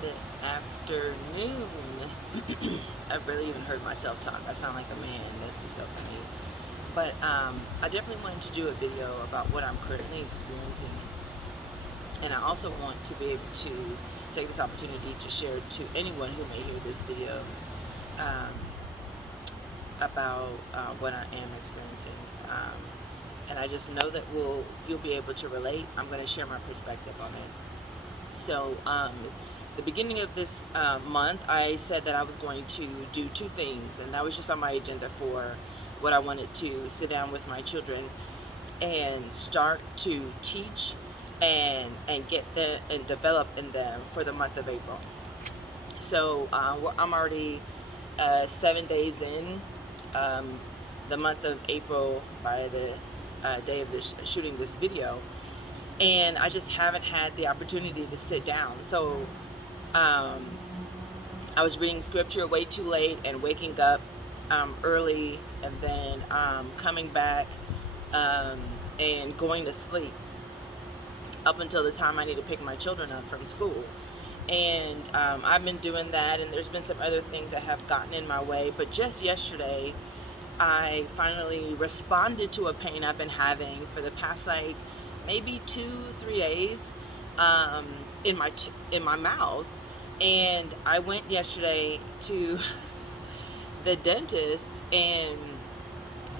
good afternoon. I barely even heard myself talk. I sound like a man. This is so funny. But I definitely wanted to do a video about what I'm currently experiencing. And I also want to be able to take this opportunity to share to anyone who may hear this video um, about what I am experiencing. And I just know that you'll be able to relate. I'm going to share my perspective on it. So, the beginning of this month, I said that I was going to do two things, and that was just on my agenda for what I wanted to sit down with my children and start to teach and get them and develop in them for the month of April. So I'm already 7 days in the month of April by the day of this shooting this video, and I just haven't had the opportunity to sit down. So I was reading scripture way too late and waking up early, and then coming back and going to sleep up until the time I need to pick my children up from school. And I've been doing that, and there's been some other things that have gotten in my way. But just yesterday, I finally responded to a pain I've been having for the past maybe 2-3 days in my mouth. And I went yesterday to the dentist, and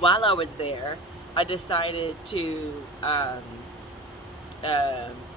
while I was there, I decided to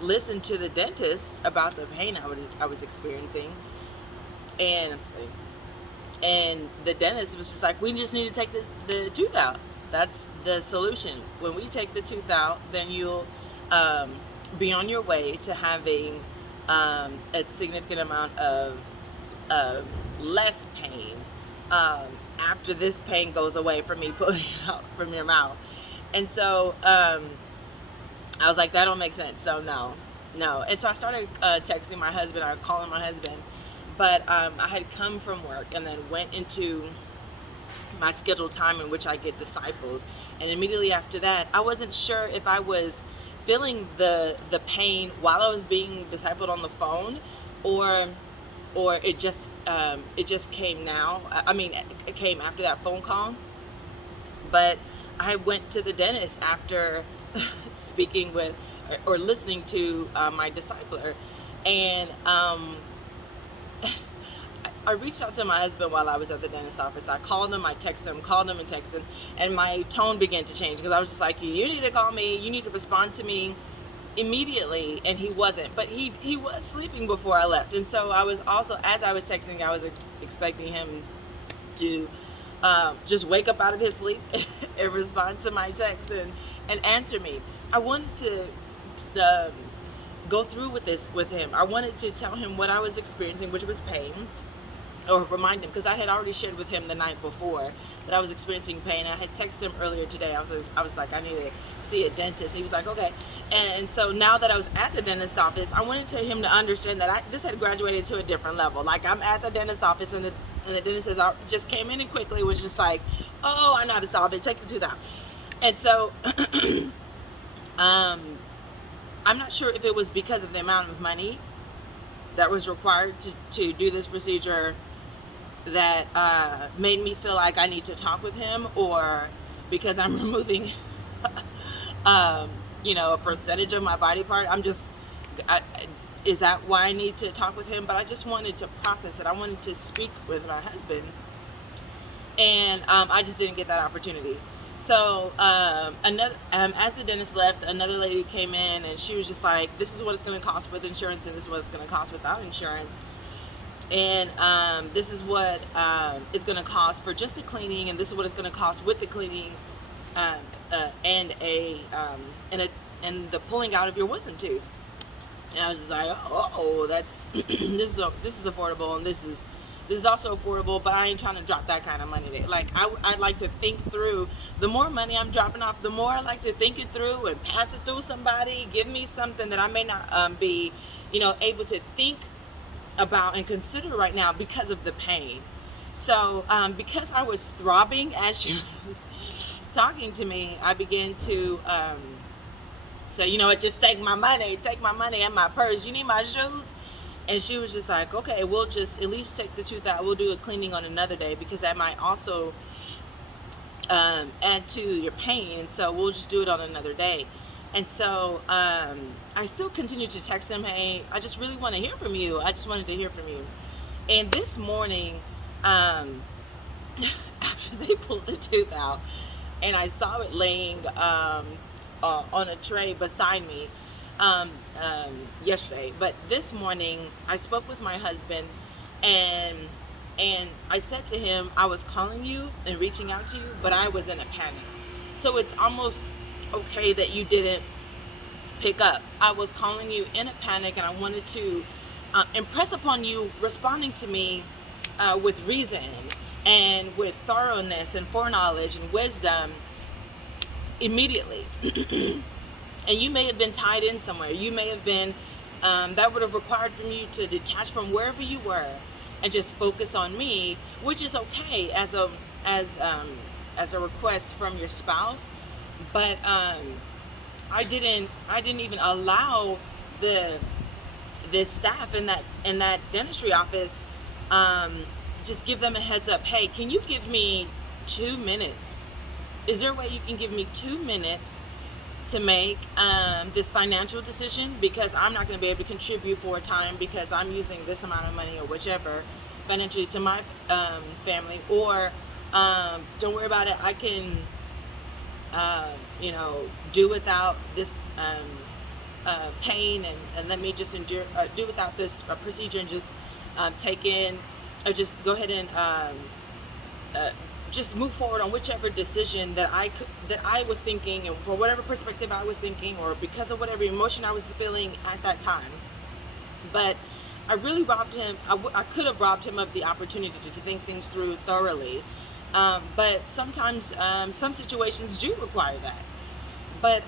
listen to the dentist about the pain I was experiencing. And I'm spitting. And the dentist was just like, we just need to take the tooth out. That's the solution. When we take the tooth out, then you'll be on your way to having a significant amount of less pain after this pain goes away from me pulling it out from your mouth. And so I was like, that don't make sense. So no. And so I started texting my husband, or calling my husband. But I had come from work and then went into my scheduled time in which I get discipled. And immediately after that, I wasn't sure if I was feeling the pain while I was being discipled on the phone, or it just came now. I mean, it came after that phone call. But I went to the dentist after speaking with or listening to my discipler, and I reached out to my husband while I was at the dentist's office. I called him, I texted him, called him and texted him, and my tone began to change, because I was just like, you need to call me, you need to respond to me immediately. And he wasn't, but he was sleeping before I left. And so I was also, as I was texting, I was expecting him to just wake up out of his sleep and respond to my text and answer me. I wanted to go through with this with him. I wanted to tell him what I was experiencing, which was pain, or remind him, because I had already shared with him the night before that I was experiencing pain. I had texted him earlier today. I was like, I need to see a dentist. He was like, okay. And so now that I was at the dentist's office, I wanted him to understand that this had graduated to a different level. Like, I'm at the dentist's office, and the dentist just came in and quickly was just like, oh, I know how to solve it. Take the tooth out. And so I'm not sure if it was because of the amount of money that was required to do this procedure that made me feel like I need to talk with him, or because I'm removing a percentage of my body part. Is that why I need to talk with him? But I just wanted to process it. I wanted to speak with my husband, and I just didn't get that opportunity. So as the dentist left, another lady came in, and she was just like, this is what it's going to cost with insurance, and this is what it's going to cost without insurance. And this is what it's going to cost for just the cleaning, and this is what it's going to cost with the cleaning and the pulling out of your wisdom tooth. And I was just like, oh, that's this is affordable, and this is also affordable, but I ain't trying to drop that kind of money there. Like, I'd like to think through. The more money I'm dropping off, the more I like to think it through and pass it through somebody. Give me something that I may not be, able to think about and consider right now because of the pain. So because I was throbbing as she was talking to me, I began to say, just take my money and my purse. You need my shoes? And she was just like, okay, we'll just at least take the tooth out. We'll do a cleaning on another day because that might also add to your pain. So we'll just do it on another day. And so I still continue to text him, hey, I just really want to hear from you. I just wanted to hear from you. And this morning, after they pulled the tooth out, and I saw it laying on a tray beside me yesterday. But this morning, I spoke with my husband, and I said to him, I was calling you and reaching out to you, but I was in a panic. So it's almost okay that you didn't pick up. I was calling you in a panic, and I wanted to impress upon you responding to me with reason and with thoroughness and foreknowledge and wisdom immediately. And you may have been tied in somewhere. You may have been, that would have required from you to detach from wherever you were and just focus on me, which is okay as a request from your spouse. But I didn't even allow the staff in that dentistry office, just give them a heads up. Hey, can you give me 2 minutes? Is there a way you can give me 2 minutes to make this financial decision? Because I'm not going to be able to contribute for a time because I'm using this amount of money or whichever financially to my family. Or don't worry about it. I can, do without this pain, and let me just endure, do without this procedure, and just take in, or just go ahead and just move forward on whichever decision that I was thinking, and for whatever perspective I was thinking, or because of whatever emotion I was feeling at that time. But I really robbed him. I could have robbed him of the opportunity to think things through thoroughly. But sometimes some situations do require that. But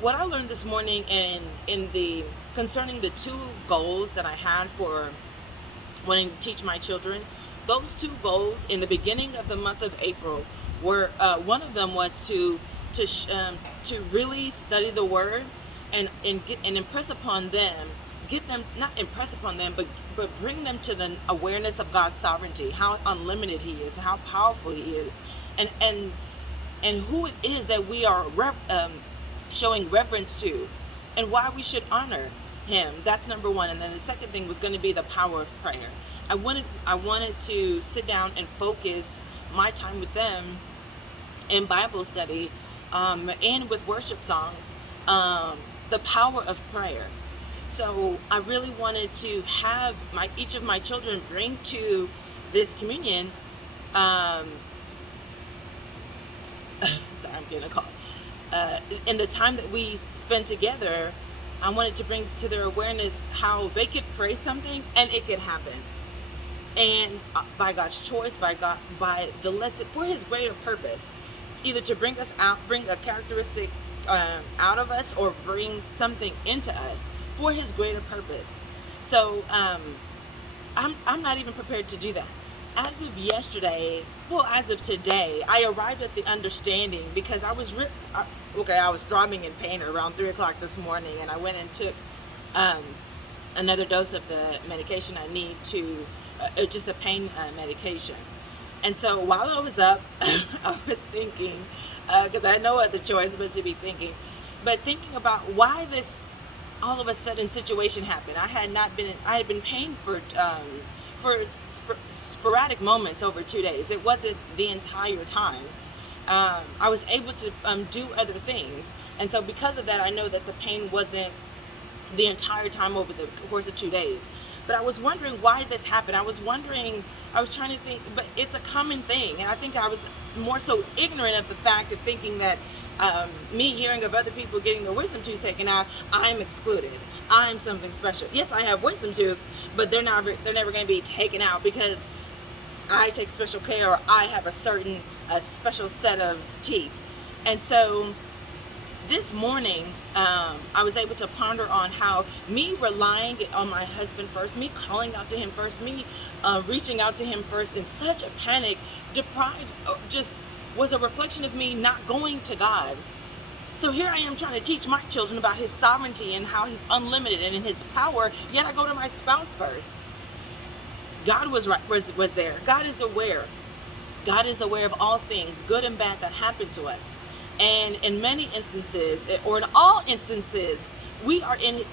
what I learned this morning concerning the 2 goals that I had for wanting to teach my children, those 2 goals in the beginning of the month of April were, one of them was to really study the Word and impress upon them, not impress upon them, but bring them to the awareness of God's sovereignty, how unlimited He is, how powerful He is, and who it is that we are showing reverence to, and why we should honor Him. That's number 1. And then the second thing was going to be the power of prayer. I wanted to sit down and focus my time with them in Bible study, and with worship songs, the power of prayer. So I really wanted to have each of my children bring to this communion. Sorry, I'm getting a call. In the time that we spend together, I wanted to bring to their awareness how they could pray something and it could happen. And by God's choice, by the lesson, for His greater purpose, either to bring us out, bring a characteristic out of us, or bring something into us for His greater purpose. So I'm not even prepared to do that. As of yesterday, as of today, I arrived at the understanding, because I was throbbing in pain around 3 o'clock this morning, and I went and took another dose of the medication I need to, just a pain medication. And so while I was up, I was thinking, because I had no other choice but to be thinking about why this all of a sudden situation happened. I had been paying for sporadic moments over 2 days. It wasn't the entire time. I was able to do other things, and so because of that, I know that the pain wasn't the entire time over the course of 2 days. But I was wondering why this happened. I was trying to think, but it's a common thing, and I think I was more so ignorant of the fact of thinking that me hearing of other people getting their wisdom tooth taken out, I'm excluded. I'm something special. Yes, I have wisdom tooth, but they're never going to be taken out because I take special care, or I have a special set of teeth. And so this morning, I was able to ponder on how me relying on my husband first, me calling out to him first, me reaching out to him first in such a panic was a reflection of me not going to God So here I am trying to teach my children about his sovereignty and how he's unlimited and in his power, yet I go to my spouse first. God was there. God is aware. God is aware of all things, good and bad, that happen to us. And in many instances, or in all instances, we are in it.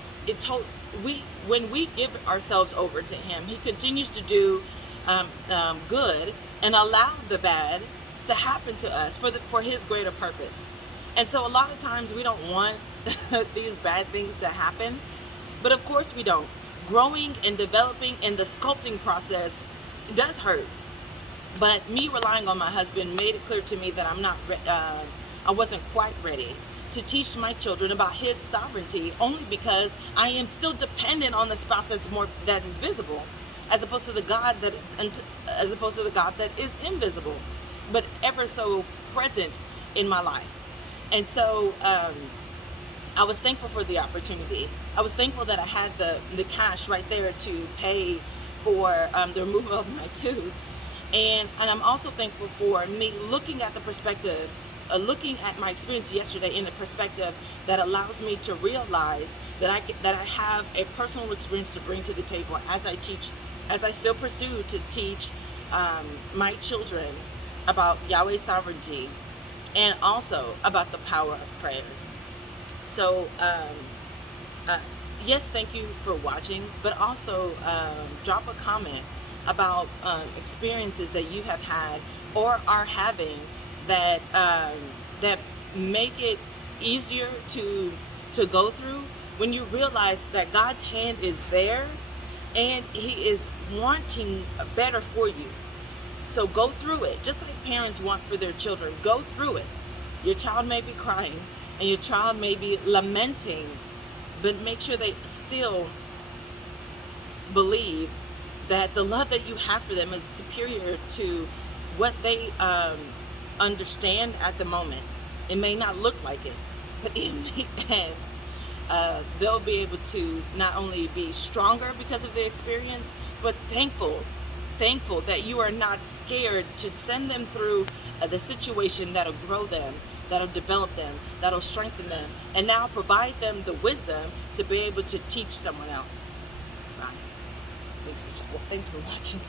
When we give ourselves over to him, he continues to do good and allow the bad to happen to us for his greater purpose. And so a lot of times we don't want these bad things to happen, but of course we don't. Growing and developing in the sculpting process does hurt. But me relying on my husband made it clear to me that I wasn't quite ready to teach my children about his sovereignty, only because I am still dependent on the spouse that is visible, as opposed to the God that is invisible, but ever so present in my life. And so I was thankful for the opportunity. I was thankful that I had the cash right there to pay for the removal of my tooth. And I'm also thankful for me looking at the perspective, looking at my experience yesterday in a perspective that allows me to realize that I have a personal experience to bring to the table as I still pursue to teach my children about Yahweh's sovereignty and also about the power of prayer. So yes, thank you for watching, but also drop a comment about experiences that you have had or are having that that make it easier to go through, when you realize that God's hand is there and he is wanting better for you. So go through it, just like parents want for their children. Go through it. Your child may be crying and your child may be lamenting, but make sure they still believe that the love that you have for them is superior to what they understand at the moment. It may not look like it, but in the end, they'll be able to not only be stronger because of the experience, but thankful that you are not scared to send them through the situation that'll grow them, that'll develop them, that'll strengthen them, and now provide them the wisdom to be able to teach someone else. Bye. Thanks for watching.